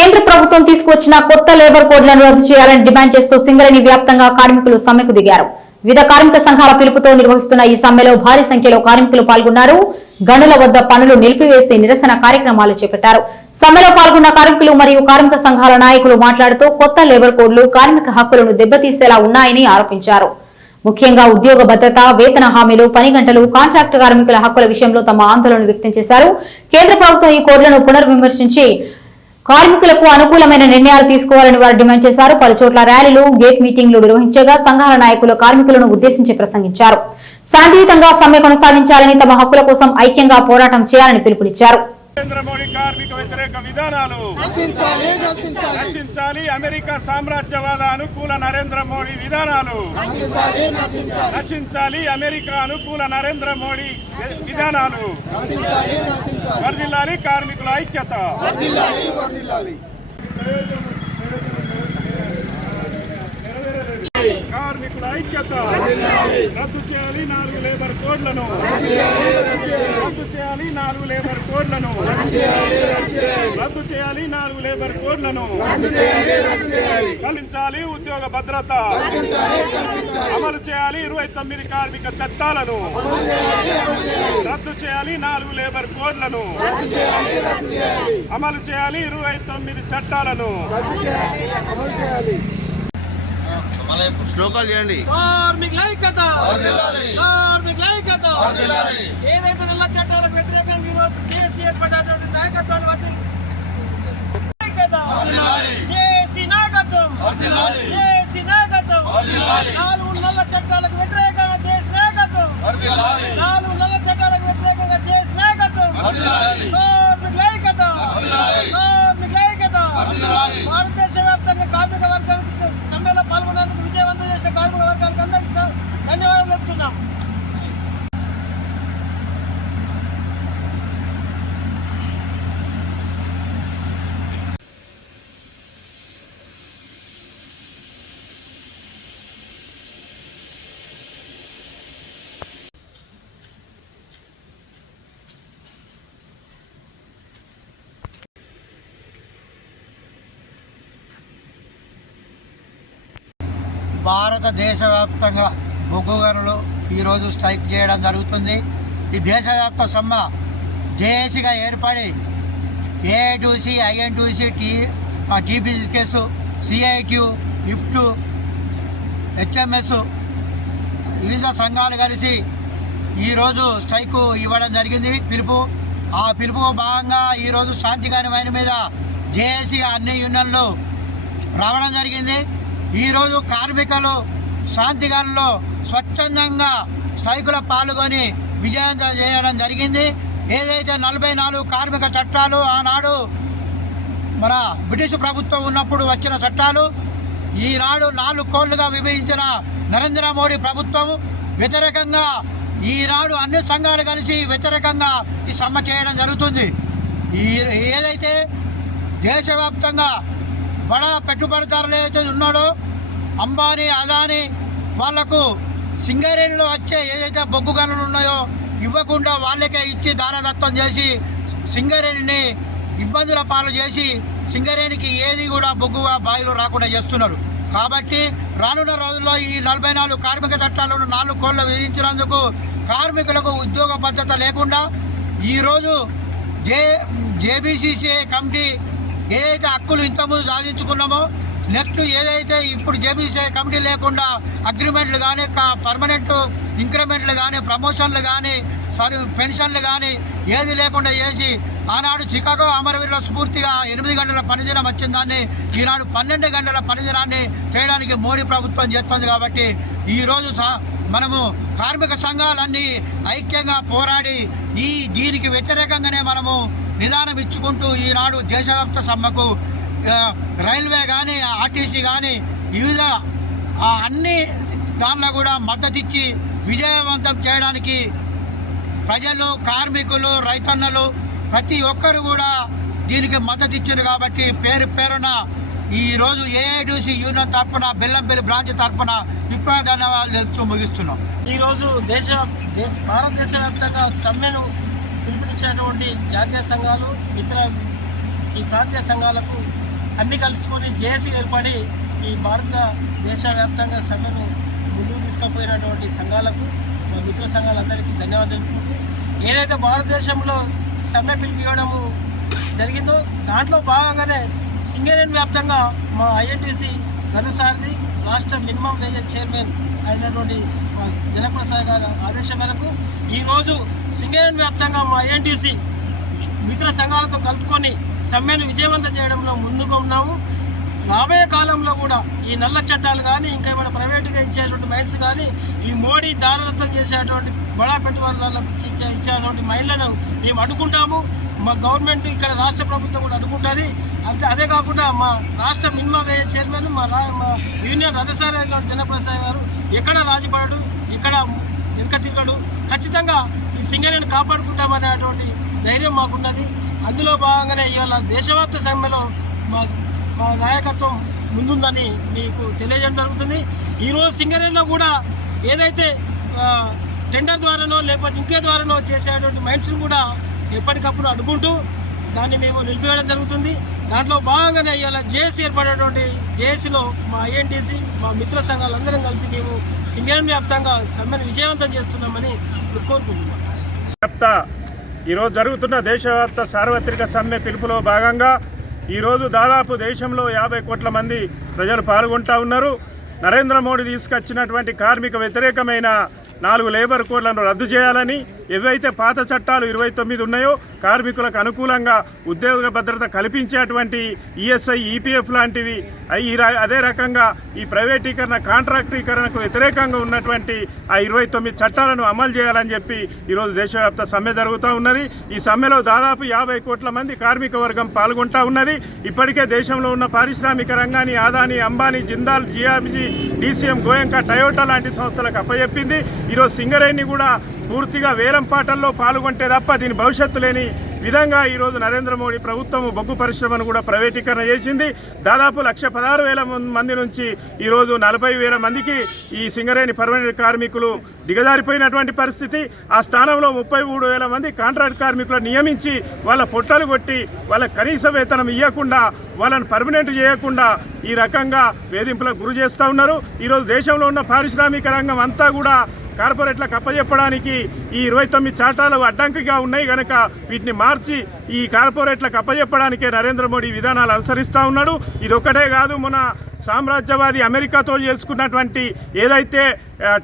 కేంద్ర ప్రభుత్వం తీసుకువచ్చిన కొత్త లేబర్ కోడ్లను రద్దు చేయాలని డిమాండ్ చేస్తూ సింగరేణి వ్యాప్తంగా కార్మికులు సమ్మెకు దిగారు. వివిధ కార్మిక సంఘాల పిలుపుతో నిర్వహిస్తున్న ఈ సమ్మెలో భారీ సంఖ్యలో కార్మికులు పాల్గొన్నారు. గనుల వద్ద పనులు నిలిపివేసి నిరసన కార్యక్రమాలు చేపట్టారు. సమ్మెలో పాల్గొన్న కార్మికులు మరియు కార్మిక సంఘాల నాయకులు మాట్లాడుతూ కొత్త లేబర్ కోడ్లు కార్మిక హక్కులను దెబ్బతీసేలా ఉన్నాయని ఆరోపించారు. ముఖ్యంగా ఉద్యోగ భద్రత వేతన హామీలు పని గంటలు కాంట్రాక్టు కార్మికుల హక్కుల విషయంలో తమ ఆందోళన వ్యక్తం చేశారు. కేంద్ర ప్రభుత్వం ఈ కోడ్లను పునర్విమర్శించి కార్మికులకు అనుకూలమైన నిర్ణయాలు తీసుకోవాలని వారు డిమాండ్ చేశారు. పలు చోట్ల ర్యాలీలు గేట్ మీటింగ్లు నిర్వహించగా సంఘాల నాయకులు కార్మికులను ఉద్దేశించి ప్రసంగించారు. శాంతియుతంగా సమ్మె కొనసాగించాలని తమ హక్కుల కోసం ఐక్యంగా పోరాటం చేయాలని పిలుపునిచ్చారు. నరేంద్ర మోడీ కార్మిక వ్యతిరేక విధానాలు. నశించాలి అమెరికా సామ్రాజ్యవాద అనుకూల నరేంద్ర మోడీ విధానాలు. నశించాలి అమెరికా అనుకూల నరేంద్ర మోడీ విధానాలు. వర్ధిల్లాలి కార్మికుల ఐక్యత. వర్ధిల్లాలి రద్దు చేయాలి నాలుగు లేబర్ కోడ్లను. రద్దు చేయాలి నాలుగు లేబర్ కోడ్లను. రద్దు చేయాలి నాలుగు లేబర్ కోడ్లను. కల్పించాలి ఉద్యోగ భద్రత. అమలు చేయాలి ఇరవై తొమ్మిది కార్మిక చట్టాలను. రద్దు చేయాలి నాలుగు లేబర్ కోడ్లను. అమలు చేయాలి ఇరవై తొమ్మిది చట్టాలను. శ్లోకాలు చేయండి. ఏదైతే నల్ల చట్టాలకు వ్యతిరేకంగా ఈరోజు చేసి ఏర్పడినటువంటి నాయకత్వాన్ని ఐక్యత చేసి నాయకత్వం. చేసి నాయకత్వం. నాలుగు నల్ల చట్టాలకు వ్యతిరేకంగా చేసి నాయకత్వం. నాలుగు నల్ల చట్టాలకు వ్యతిరేకంగా చేసి నాయకత్వం. కార్మికుల ఐక్యత కార్మికుల ఐక్యత భారతదేశ వ్యాప్తంగా కార్మిక వర్గానికి స- సమ్మెలో పాల్గొనేందుకు విజయవంతం చేసిన కార్మిక వర్గానికి అందరికీ ధన్యవాదాలు చెప్తున్నాం. భారతదేశ వ్యాప్తంగా బొగ్గు గనులు ఈరోజు స్ట్రైక్ చేయడం జరుగుతుంది. ఈ దేశవ్యాప్త సమ్మె జేఏసీగా ఏర్పడి ఏఐటూసీ ఐఎన్టూసీ టీ టీబీసీకేస్ సిఐక్యూ ఇఫ్టు హెచ్ఎంఎస్ వివిధ సంఘాలు కలిసి ఈరోజు స్ట్రైక్ ఇవ్వడం జరిగింది. పిలుపు ఆ పిలుపు భాగంగా ఈరోజు శాంతిగాని మీద జేఏసీ అన్ని యూనియన్లు రావడం జరిగింది. ఈరోజు కార్మికులు శాంతిగానంలో స్వచ్ఛందంగా స్ట్రైకులో పాల్గొని విజయం చేయడం జరిగింది. ఏదైతే నలభై నాలుగు కార్మిక చట్టాలు ఆనాడు మన బ్రిటిష్ ప్రభుత్వం ఉన్నప్పుడు వచ్చిన చట్టాలు ఈనాడు నాలుగు కోళ్ళుగా విభజించిన నరేంద్ర మోడీ ప్రభుత్వం వ్యతిరేకంగా ఈనాడు అన్ని సంఘాలు కలిసి వ్యతిరేకంగా ఈ సమ్మె చేయడం జరుగుతుంది. ఈ ఏదైతే దేశవ్యాప్తంగా బడా పెట్టుబడిదారులు ఏదైతే ఉన్నాడో అంబానీ అదానీ వాళ్ళకు సింగరేణిలో వచ్చే ఏదైతే బొగ్గు గనులు ఉన్నాయో ఇవ్వకుండా వాళ్ళకే ఇచ్చి దానదత్వం చేసి సింగరేణిని ఇబ్బందుల పాలు చేసి సింగరేణికి ఏది కూడా బొగ్గుగా బాయిలు రాకుండా చేస్తున్నారు. కాబట్టి రానున్న రోజుల్లో ఈ నలభై నాలుగు కార్మిక చట్టాలను నాలుగు కోళ్ళు విధించినందుకు కార్మికులకు ఉద్యోగ భద్రత లేకుండా ఈరోజు జే జేబీసీసీఐ కమిటీ ఏదైతే హక్కులు ఇంతకుముందు సాధించుకున్నామో? నెక్స్ట్ ఏదైతే ఇప్పుడు జేబీసీ కమిటీ లేకుండా అగ్రిమెంట్లు కానీ పర్మనెంట్ ఇంక్రిమెంట్లు కానీ ప్రమోషన్లు కానీ సారీ పెన్షన్లు కానీ ఏది లేకుండా చేసి ఆనాడు చికాగో అమరవీరుల స్ఫూర్తిగా ఎనిమిది గంటల పనిదినం వచ్చిందాన్ని ఈనాడు పన్నెండు గంటల పనిదినాన్ని చేయడానికి మోడీ ప్రభుత్వం చేస్తుంది కాబట్టి ఈరోజు సా మనము కార్మిక సంఘాలన్నీ ఐక్యంగా పోరాడి ఈ దీనికి వ్యతిరేకంగానే మనము నిదానం ఇచ్చుకుంటూ ఈనాడు దేశవ్యాప్త సమ్మెకు రైల్వే కానీ ఆర్టీసీ కానీ వివిధ అన్ని దానిలో కూడా మద్దతు ఇచ్చి విజయవంతం చేయడానికి ప్రజలు కార్మికులు రైతన్నలు ప్రతి ఒక్కరు కూడా దీనికి మద్దతు ఇచ్చారు కాబట్టి పేరు పేరున ఈరోజు ఏఐడిసి యూనియన్ తరఫున బెల్లంపల్లి బ్రాంచ్ తరఫున విప్లవ ధన్యవాదాలు తెలుస్తూ ముగిస్తున్నాం. ఈరోజు దేశ భారతదేశ వ్యాప్తంగా సమ్మెను పిలుపునిచ్చినటువంటి జాతీయ సంఘాలు ఇతర ఈ ప్రాంతీయ సంఘాలకు అన్ని కలుసుకొని జేఏసీ ఏర్పడి ఈ భారత దేశవ్యాప్తంగా సభను ముందుకు తీసుకుపోయినటువంటి సంఘాలకు మా మిత్ర సంఘాలందరికీ ధన్యవాదాలు ఏదైతే భారతదేశంలో సమ్మె పిలిపివ్వడము జరిగిందో దాంట్లో భాగంగానే సింగరేణి వ్యాప్తంగా మా ఐఎన్టీసీ రథసారథి రాష్ట్ర మినిమం వేజెస్ చైర్మన్ అయినటువంటి జనప్రసాద్ గారి ఆదేశం మేరకు ఈరోజు సింగరేణి వ్యాప్తంగా మా ఐఎన్టీసీ మిత్ర సంఘాలతో కలుపుకొని సమ్మెను విజయవంతం చేయడంలో ముందుగా ఉన్నాము. రాబోయే కాలంలో కూడా ఈ నల్ల చట్టాలు కానీ ఇంకా ఏమైనా ప్రైవేటుగా ఇచ్చేటువంటి మైన్స్ కానీ ఈ మోడీ దారదత్తం చేసేటువంటి బడా పెట్టుబడి ఇచ్చే ఇచ్చేటువంటి మైన్లను మేము అడ్డుకుంటాము. మా గవర్నమెంట్ ఇక్కడ రాష్ట్ర ప్రభుత్వం కూడా అనుకుంటుంది. అంతే అదే కాకుండా మా రాష్ట్ర మినిమం వేయ చైర్మన్ మా రా మా యూనియన్ రథసారి జనప్రసాద్ గారు ఎక్కడ రాజీపడడు ఎక్కడ వెనక తిరగడు ఖచ్చితంగా ఈ సింగరేణిని కాపాడుకుంటామనేటువంటి ధైర్యం మాకున్నది. అందులో భాగంగానే ఇవాళ దేశవ్యాప్త సమ్మెలో మా మా నాయకత్వం ముందుందని మీకు తెలియజేయడం జరుగుతుంది. ఈరోజు సింగరేణిలో కూడా ఏదైతే టెండర్ ద్వారానో లేకపోతే ఇంకే ద్వారానో చేసేటువంటి మైండ్స్ని కూడా ఎప్పటికప్పుడు అడ్డుకుంటూ దాన్ని మేము నిలిపివేయడం జరుగుతుంది. దాంట్లో భాగంగానే ఇవాళ జేఏసీ ఏర్పడేటువంటి జేఏసీలో మా ఐఎన్టీసీ మా మిత్ర సంఘాలందరం కలిసి మేము సింగరం వ్యాప్తంగా సమ్మెను విజయవంతం చేస్తున్నామని కోరుకుంటున్నాం వ్యాప్త ఈరోజు జరుగుతున్న దేశవ్యాప్త సార్వత్రిక సమ్మె పిలుపులో భాగంగా ఈరోజు దాదాపు దేశంలో యాభై కోట్ల మంది ప్రజలు పాల్గొంటా ఉన్నారు. నరేంద్ర మోడీ తీసుకొచ్చినటువంటి కార్మిక వ్యతిరేకమైన నాలుగు లేబర్ కోడ్లను రద్దు చేయాలని ఏవైతే పాత చట్టాలు ఇరవై తొమ్మిది ఉన్నాయో కార్మికులకు అనుకూలంగా ఉద్యోగ భద్రత కల్పించేటువంటి ఈఎస్ఐ ఈపీఎఫ్ లాంటివి ఈ రా- అదే రకంగా ఈ ప్రైవేటీకరణ కాంట్రాక్టీకరణకు వ్యతిరేకంగా ఉన్నటువంటి ఆ ఇరవై తొమ్మిది చట్టాలను అమలు చేయాలని చెప్పి ఈరోజు దేశవ్యాప్త సమ్మె జరుగుతూ ఉన్నది. ఈ సమ్మెలో దాదాపు యాభై కోట్ల మంది కార్మిక వర్గం పాల్గొంటా ఉన్నది. ఇప్పటికే దేశంలో ఉన్న పారిశ్రామిక రంగాన్ని ఆదాని అంబానీ జిందాల్ జియాబిజీ డీసీఎం గోయంక టయోటా లాంటి సంస్థలకు అప్పచెప్పింది. ఈరోజు సింగరేణిని కూడా పూర్తిగా వేలం పాటల్లో పాల్గొంటే తప్ప దీని భవిష్యత్తు లేని విధంగా ఈరోజు నరేంద్ర మోడీ ప్రభుత్వం బొగ్గు పరిశ్రమను కూడా ప్రైవేటీకరణ చేసింది. దాదాపు లక్ష పదహారు వేల మంది నుంచి ఈరోజు నలభై వేల మందికి ఈ సింగరేణి పర్మనెంట్ కార్మికులు దిగజారిపోయినటువంటి పరిస్థితి. ఆ స్థానంలో ముప్పై మూడు వేల మంది కాంట్రాక్ట్ కార్మికులను నియమించి వాళ్ళ పొట్టలు కొట్టి వాళ్ళ కనీస వేతనం ఇవ్వకుండా వాళ్ళని పర్మనెంట్ చేయకుండా ఈ రకంగా వేధింపులకు గురి చేస్తూ ఉన్నారు. ఈరోజు దేశంలో ఉన్న పారిశ్రామిక రంగం అంతా కూడా కార్పొరేట్లకు అప్పజెప్పడానికి ఈ ఇరవై తొమ్మిది చట్టాలు అడ్డంకిగా ఉన్నాయి కనుక వీటిని మార్చి ఈ కార్పొరేట్లకు అప్పజెప్పడానికే నరేంద్ర మోడీ విధానాలు అనుసరిస్తూ ఉన్నాడు. ఇది ఒక్కటే కాదు మన సామ్రాజ్యవాది అమెరికాతో చేసుకున్నటువంటి ఏదైతే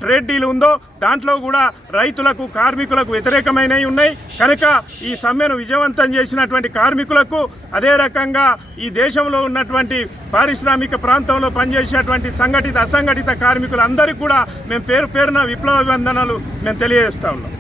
ట్రేడ్ డీల్ ఉందో దాంట్లో కూడా రైతులకు కార్మికులకు వ్యతిరేకమైనవి ఉన్నాయి. కనుక ఈ సమ్మెను విజయవంతం చేసినటువంటి కార్మికులకు అదే రకంగా ఈ దేశంలో ఉన్నటువంటి పారిశ్రామిక ప్రాంతంలో పనిచేసేటువంటి సంఘటిత అసంఘటిత కార్మికులందరికీ కూడా మేము పేరు పేరున విప్లవ వందనలు మేము తెలియజేస్తా ఉన్నాం.